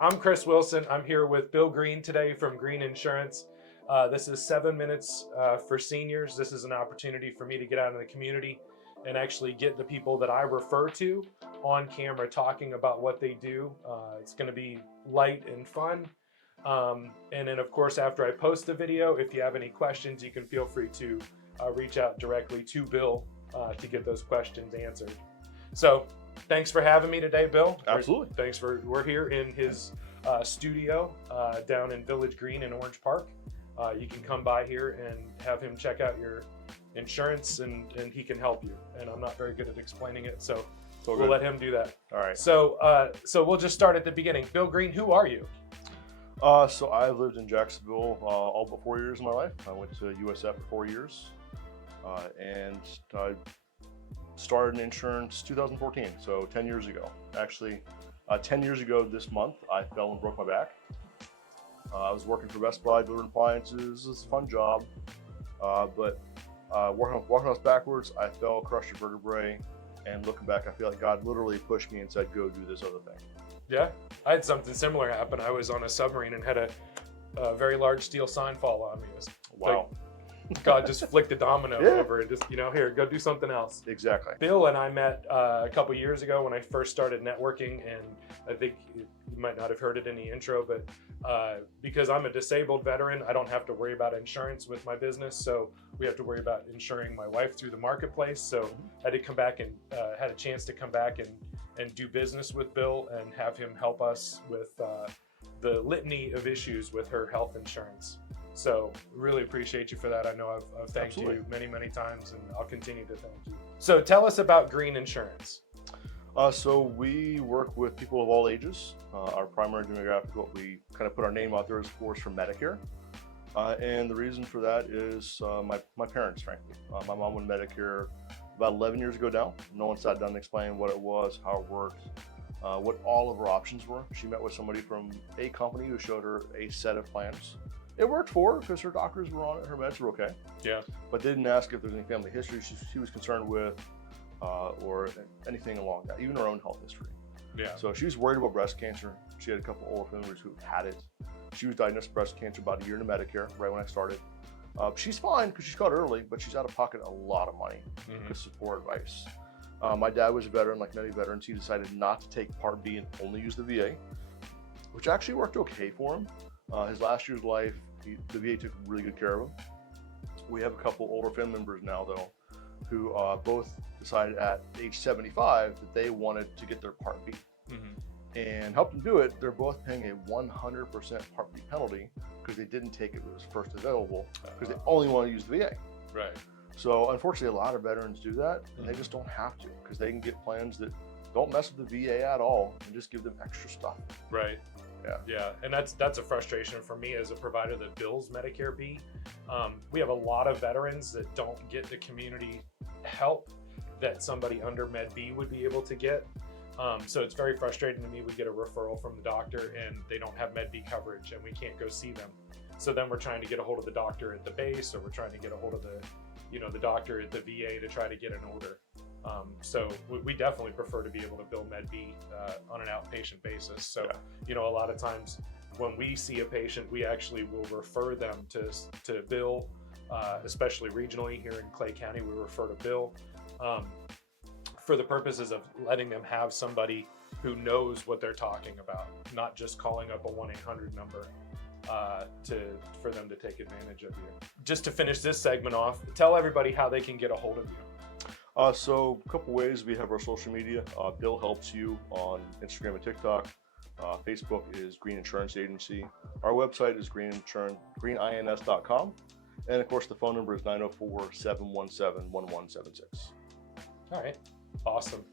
I'm Chris Wilson. I'm here with Bill Green today from Green Insurance. This is 7 minutes for seniors. This is an opportunity for me to get out in the community and actually get the people that I refer to on camera talking about what they do. It's going to be light and fun. And then, of course, after I post the video, if you have any questions, you can feel free to reach out directly to Bill to get those questions answered. So thanks for having me today, Bill. Absolutely. We're here in his studio down in Village Green in Orange Park. You can come by here and have him check out your insurance and he can help you. And I'm not very good at explaining it, so we'll let him do that. All right. So we'll just start at the beginning. Bill Green, who are you? So I lived in Jacksonville all but 4 years of my life. I went to USF for 4 years, and I started in insurance 2014, so 10 years ago. Actually, 10 years ago this month, I fell and broke my back. I was working for Best Buy delivering appliances. It was a fun job, but walking house backwards, I fell, crushed a vertebrae, and looking back, I feel like God literally pushed me and said, go do this other thing. Yeah, I had something similar happen. I was on a submarine and had a very large steel sign fall on me. It was Wow. like God just flicked a domino Yeah. over it. Just, here, go do something else. Exactly. Bill and I met a couple years ago when I first started networking, and I think you might not have heard it in the intro, but because I'm a disabled veteran, I don't have to worry about insurance with my business, so we have to worry about insuring my wife through the marketplace. So I did come back and had a chance to come back and do business with Bill and have him help us with the litany of issues with her health insurance. So really appreciate you for that. I know I've thanked Absolutely. you many, many times, and I'll continue to thank you. So tell us about Green Insurance. So we work with people of all ages. Our primary demographic, what we kind of put our name out there, is of course for Medicare. And the reason for that is my parents, frankly. My mom went Medicare about 11 years ago now. No one sat down and explained what it was, how it worked, what all of her options were. She met with somebody from a company who showed her a set of plans. It worked for her because her doctors were on it, her meds were okay. Yeah. But didn't ask if there's any family history she was concerned with or anything along that, even her own health history. Yeah. So she was worried about breast cancer. She had a couple older family members who had it. She was diagnosed with breast cancer about a year into Medicare, right when I started. She's fine because she's caught early, but she's out of pocket a lot of money because of poor advice. My dad was a veteran, like many veterans. He decided not to take Part B and only use the VA, which actually worked okay for him. His last year's life, the VA took really good care of him. We have a couple older family members now, though, who both decided at age 75 that they wanted to get their Part B. And helped them do it. They're both paying a 100% Part B penalty because they didn't take it when it was first available because they only want to use the VA. Right. So unfortunately, a lot of veterans do that, and they just don't have to because they can get plans that don't mess with the VA at all and just give them extra stuff. Right. Yeah. Yeah, and that's a frustration for me as a provider that bills Medicare B. We have a lot of veterans that don't get the community help that somebody under Med B would be able to get. So it's very frustrating to me. We get a referral from the doctor and they don't have Med B coverage and we can't go see them. So then we're trying to get a hold of the doctor at the base, or we're trying to get a hold of the doctor at the VA to try to get an order. So we definitely prefer to be able to bill Med B on an outpatient basis. So, a lot of times when we see a patient, we actually will refer them to Bill, especially regionally here in Clay County, we refer to Bill for the purposes of letting them have somebody who knows what they're talking about, not just calling up a 1-800 number for them to take advantage of you. Just to finish this segment off, tell everybody how they can get a hold of you. So a couple ways. We have our social media. Bill helps you on Instagram and TikTok. Facebook is Green Insurance Agency. Our website is greenins.com. And of course, the phone number is 904-717-1176. All right. Awesome.